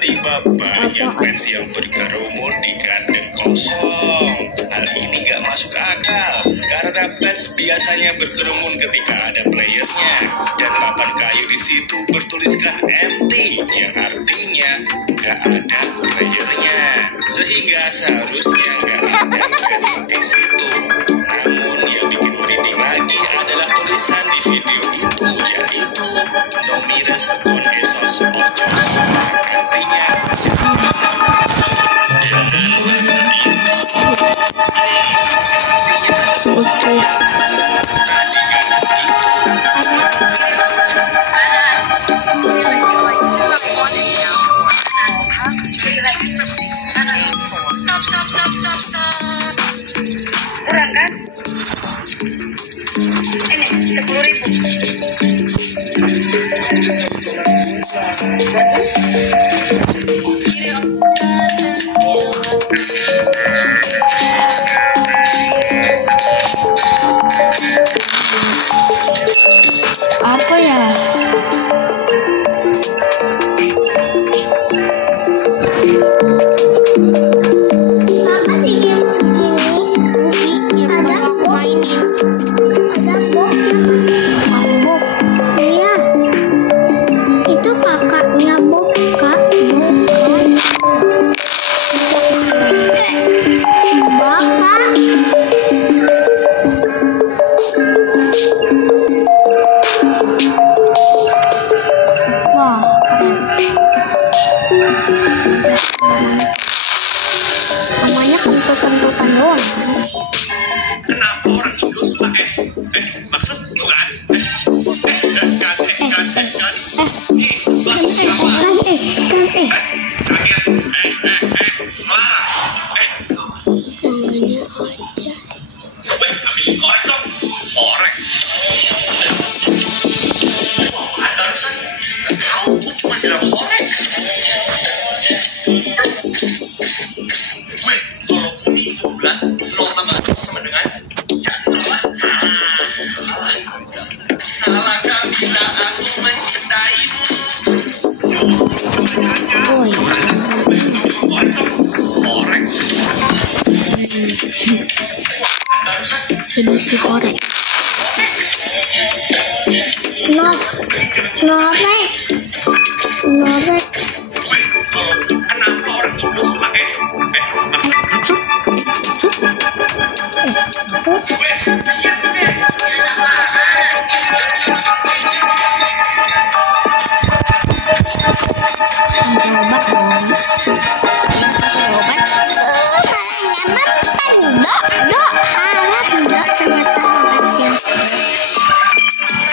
tiba-tiba banyak fans yang berkerumun di kandang kosong. Hal ini gak masuk akal karena fans biasanya berkerumun ketika ada playernya, dan papan kayu di situ bertuliskan empty yang artinya gak ada playernya, sehingga seharusnya gak ada fans di situ. Namun yang bikin merinding lagi adalah tulisan di video itu, yaitu no mirrors on esos outdoors, artinya kurang kan? Ini 10.000. Apa ya? Namanya kentut-kentutan doang. Kenapa orang Inggris pakai maksud lu kan? Edisi korek. Norek.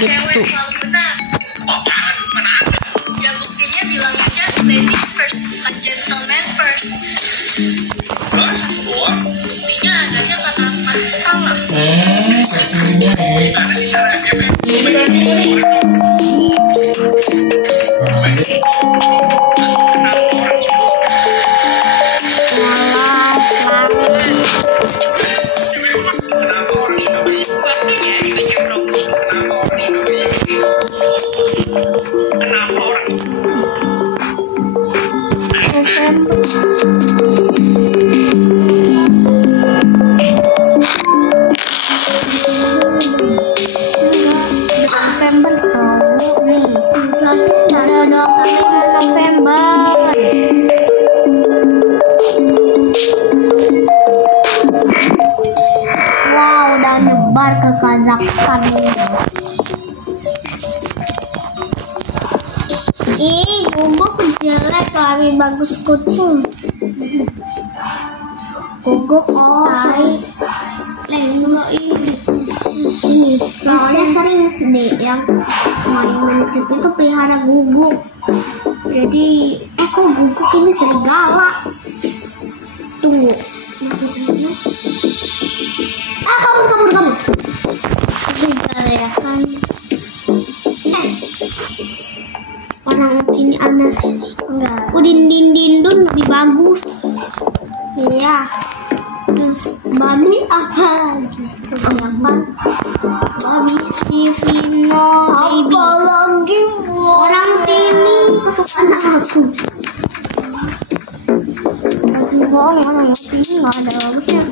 Gitu. Ya buktinya bilang aja ladies first, a gentleman first. Buktinya adanya kata masalah. Nyebar ke Kazakhstan. Ih, guguk jelek, lebih bagus kucing. Guguk tai. Enggak ini. Soalnya sering deh yang main TV itu pelihara guguk. Jadi, kok guguk ini serigala? Tunggu. Kabur. Ya kan. Orang ini aneh sih. Enggak. Dindun lebih bagus. Iya. Babi apa lagi? Apa? Babi Sivino. Apa lagi? Orang ini kesukaan aku. ini nggak ada bagusnya.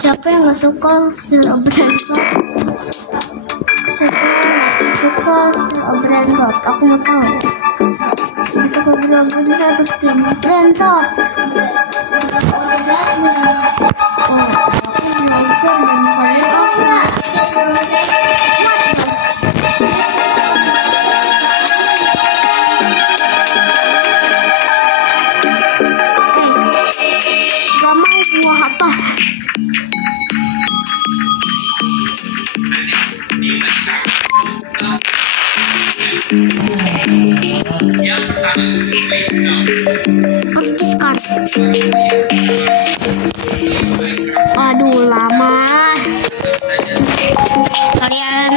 Siapa yang nggak suka Still a Brain Rot? Siapa yang nggak suka Still a Brain Rot? Aku mau tahu. Nggak suka lagunya atau Still a Brain Rot? Aduh, lama. Kalian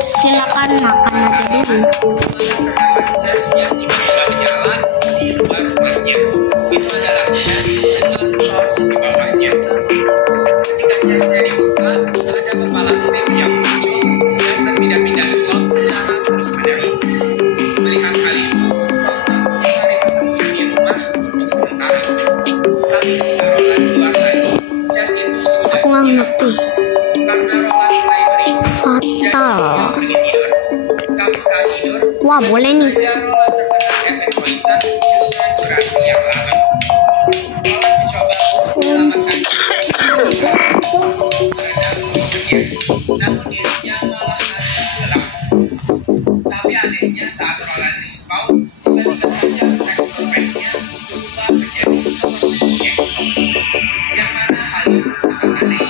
silakan makan aja dulu. Aku nggak ngerti. Fatal. Wah, boleh nih. Namun dirinya malah gelap. Tapi anehnya saat Roland respawn, tiba-tiba saja teksturnya berubah menjadi seperti X-Box. Yang mana hal itu sangat aneh.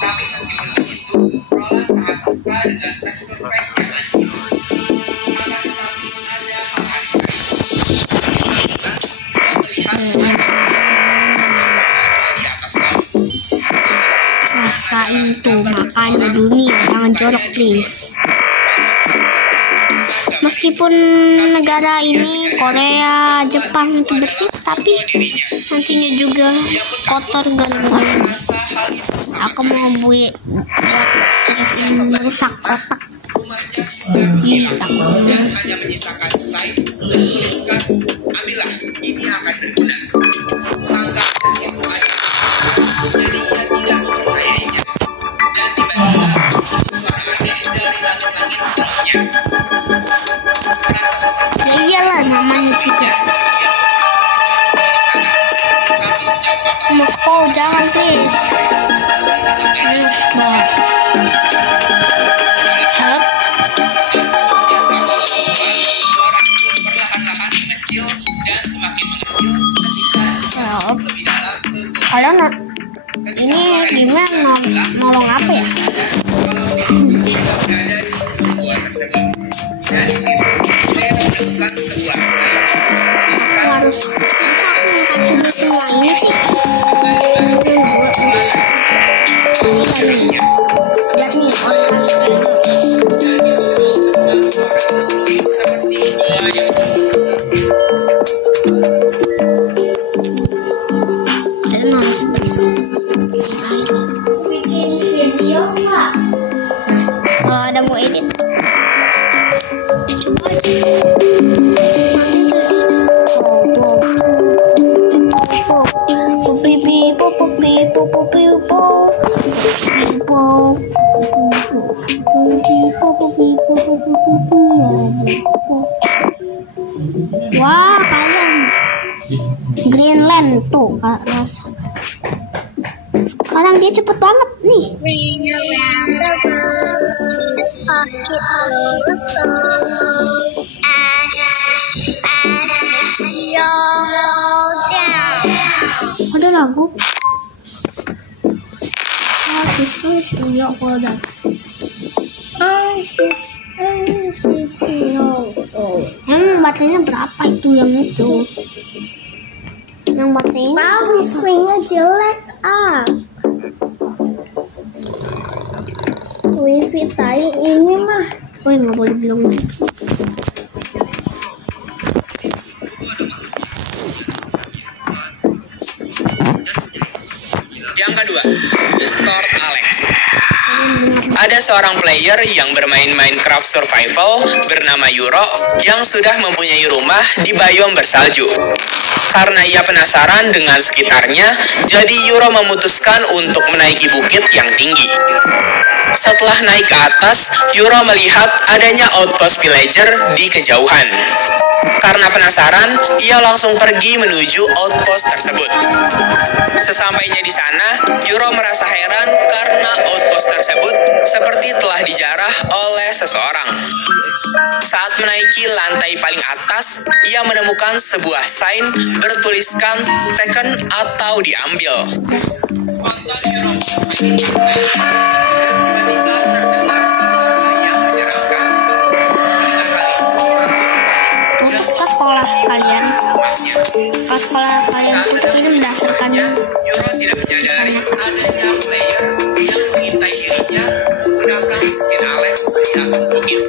Tapi meskipun begitu, Roland sangat suka dengan tekstur pack yang aneh. Rasain tuh makanya dunia, jangan jorok please. Meskipun negara ini Korea, Jepang itu bersih, tapi nantinya juga kotor gara-gara aku mau buat virus ini merusak otak. Iya, dan hanya menyisakan site bertuliskan, ambillah, ini akan berguna. Tangga ke situ ada. Jadi ia tidak mempercayainya. Dan tiba-tiba suara aneh dari langit-langit bawahnya. Merasa seperti Ya iyalah namanya juga. Moskow jangan please. Moskow. Help. perlahan-lahan mengecil dan semakin mengecil ketika lebih dalam. Kalian ini gimana nolong apa ya? Harus masa aku ngekatin semua ini sih? Lihat nih orang kalau ada mau edit wah kalian Greenland tuh rasa sekarang dia cepet banget nih. Ada lagu emang baterainya berapa itu yang itu? Yang baterainya wifi-nya jelek wifi tai ini mah. Oh nggak boleh bilang gitu. Yang kedua, Distort Alex. Ada ada seorang player yang bermain Minecraft Survival bernama Yuro yang sudah mempunyai rumah di biome bersalju. Karena ia penasaran dengan sekitarnya, jadi Yuro memutuskan untuk menaiki bukit yang tinggi. Setelah naik ke atas, Yuro melihat adanya outpost villager di kejauhan. Karena penasaran, ia langsung pergi menuju outpost tersebut. Sesampainya di sana, Yuro merasa heran karena outpost tersebut seperti telah dijarah oleh seseorang. Saat menaiki lantai paling atas, ia menemukan sebuah sign bertuliskan taken atau diambil. Spontan Yuro tiba-tiba terdengar suara yang menyeramkan. Untuk sekolah kalian, tutup ini berdasarkan Yuro tidak menyadari adanya player yang mengintai dirinya menggunakan skin Alex di atas bukit.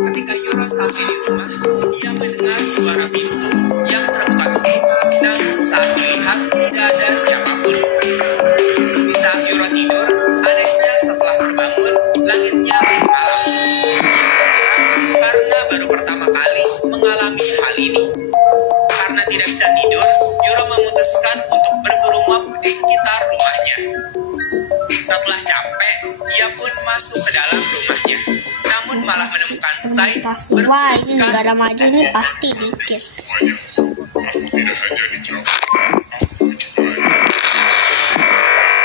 Ketika Yuro sampai di rumah, ia mendengar suara pintu yang terbuka tutup, namun saat melihat tidak ada siapapun. Di saat Yuro tidur, anehnya setelah terbangun, langitnya masih malam. Karena baru pertama kali mengalami hal ini. Karena tidak bisa tidur, Yuro memutuskan untuk berburu map di sekitar rumahnya. Setelah capek, ia pun masuk ke dalam rumahnya. Namun malah menemukan sign wah, ini negara maju ini pasti dikit.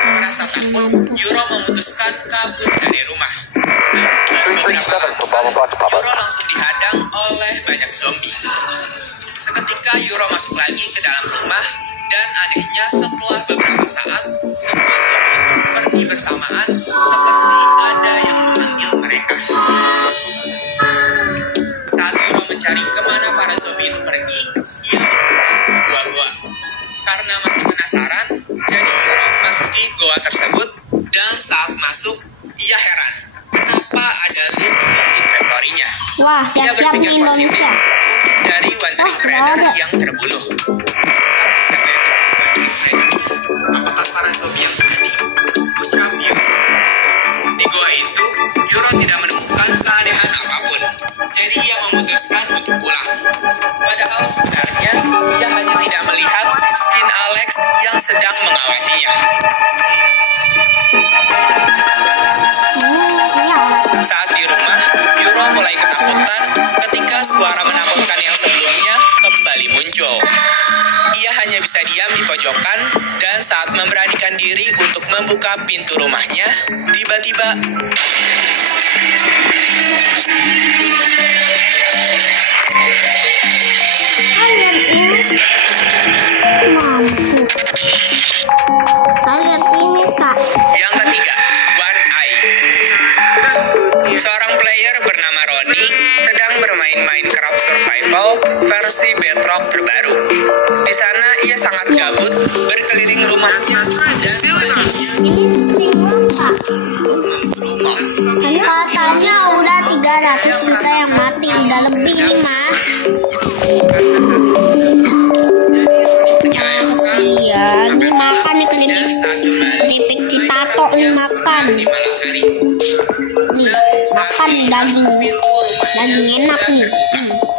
Merasa takut, Yuro memutuskan kabur dari rumah. Beberapa lama, Yuro langsung dihadang oleh banyak zombie. Seketika Yuro masuk lagi ke dalam rumah, dan anehnya setelah beberapa saat, semua zombie itu pergi bersamaan seperti ada yang memanggil mereka. Saat Yuro mencari kemana para zombie itu pergi, ia menemukan sebuah goa. Karena masih penasaran, jadi Yuro memasuki goa tersebut, dan saat masuk, ia heran. Kenapa ada list di inventory-nya? Wah, siap-siap di Indonesia. Mungkin dari wandering trader yang terbunuh. Tapi siapa yang wandering trader? Apakah para zombie yang tadi? Ucap Yuro. Di goa itu, Yuro tidak menemukan keanehan apapun. Jadi ia memutuskan untuk pulang. Padahal sebenarnya, ia hanya tidak melihat skin Alex yang sedang mengawasinya. Saat di rumah, Yuro mulai ketakutan ketika suara menakutkan yang sebelumnya kembali muncul. Ia hanya bisa diam di pojokan, dan saat memberanikan diri untuk membuka pintu rumahnya, tiba-tiba Kalian ini kak. Yang ketiga, One Eye. Seorang player bernama Roni sedang bermain Minecraft Survival versi Bedrock terbaru. Di sana ia sangat gabut berkeliling rumahnya dan selanjutnya katanya udah 300 juta yang mati, udah lebih nih mas. Iya, ini makan nih keripik citato nih makan. Nih makan daging enak nih.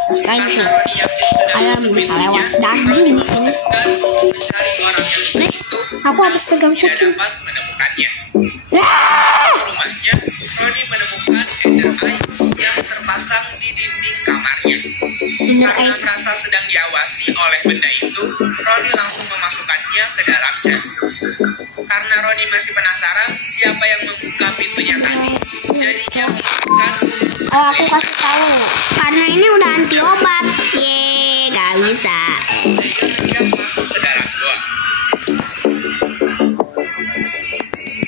Rasain tuh. Ayam bisa lewat daging. Nih, aku habis pegang kucing. Rumahnya, Roni menemukan Ender Eye yang terpasang di dinding kamarnya. Karena merasa sedang diawasi oleh benda itu, Roni langsung memasukkannya ke dalam chest. Karena Roni masih penasaran siapa yang membuka pintunya tadi, jadi dia memutuskan. Oh, aku kasih tahu. Karena ini udah anti obat. Yeay, gak bisa. Dia masuk ke dalam goa.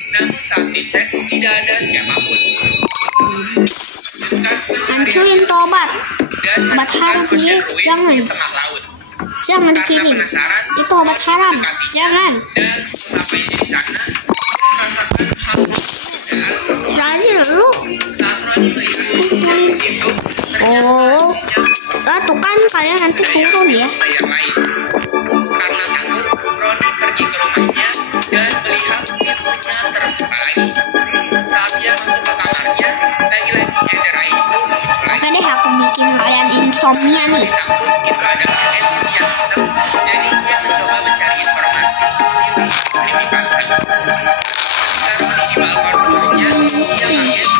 Namun saat dicek, tidak ada siapapun. Hancurin tuh obat. Dan Obat haram ya, jangan. di tengah laut. Jangan dikirim. Itu obat haram. Jangan. Dan sampai di sana, merasakan hal Berhasil lu. saat Roni melihat di situ. Oh, tuh kan kalian nanti turun ya. Yang lain. Karena takut, Roni pergi ke rumahnya dan melihat pintunya insomnia nih. Takut itu adalah Roni yang iseng, jadi dia mencoba mencari informasi di pasar. Ketika Roni di balkon rumahnya, ia kaget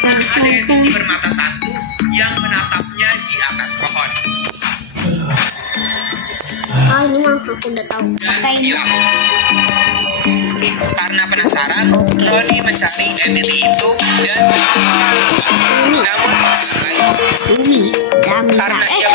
karena ada entity bermata satu yang menatapnya di atas pohon. Oh, ini mah aku udah tahu. Dan hilang. Karena penasaran, Roni mencari entity itu dan namun sekali Umi, karena ia